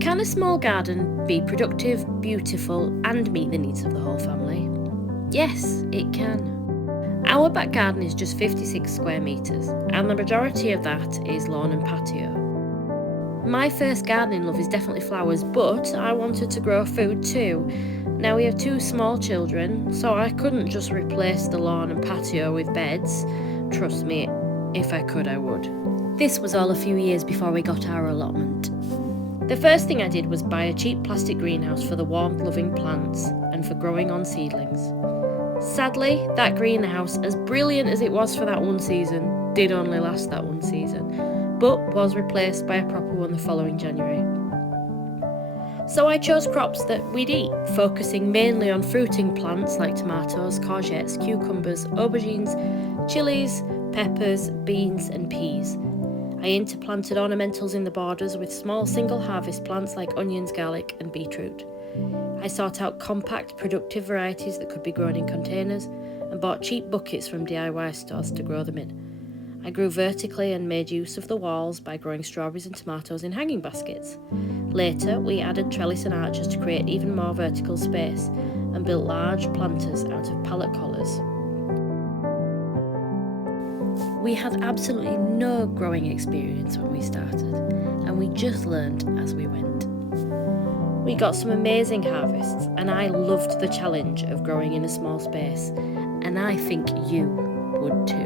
Can a small garden be productive, beautiful, and meet the needs of the whole family? Yes, it can. Our back garden is just 56 square metres, and the majority of that is lawn and patio. My first gardening love is definitely flowers, but I wanted to grow food too. Now we have two small children, so I couldn't just replace the lawn and patio with beds. Trust me, if I could, I would. This was all a few years before we got our allotment. The first thing I did was buy a cheap plastic greenhouse for the warmth-loving plants and for growing on seedlings. Sadly, that greenhouse, as brilliant as it was for that one season, did only last that one season, but was replaced by a proper one the following January. So I chose crops that we'd eat, focusing mainly on fruiting plants like tomatoes, courgettes, cucumbers, aubergines, chilies, peppers, beans and peas. I interplanted ornamentals in the borders with small single harvest plants like onions, garlic and beetroot. I sought out compact, productive varieties that could be grown in containers and bought cheap buckets from DIY stores to grow them in. I grew vertically and made use of the walls by growing strawberries and tomatoes in hanging baskets. Later, we added trellis and arches to create even more vertical space and built large planters out of pallet collars. We had absolutely no growing experience when we started, and we just learned as we went. We got some amazing harvests, and I loved the challenge of growing in a small space, and I think you would too.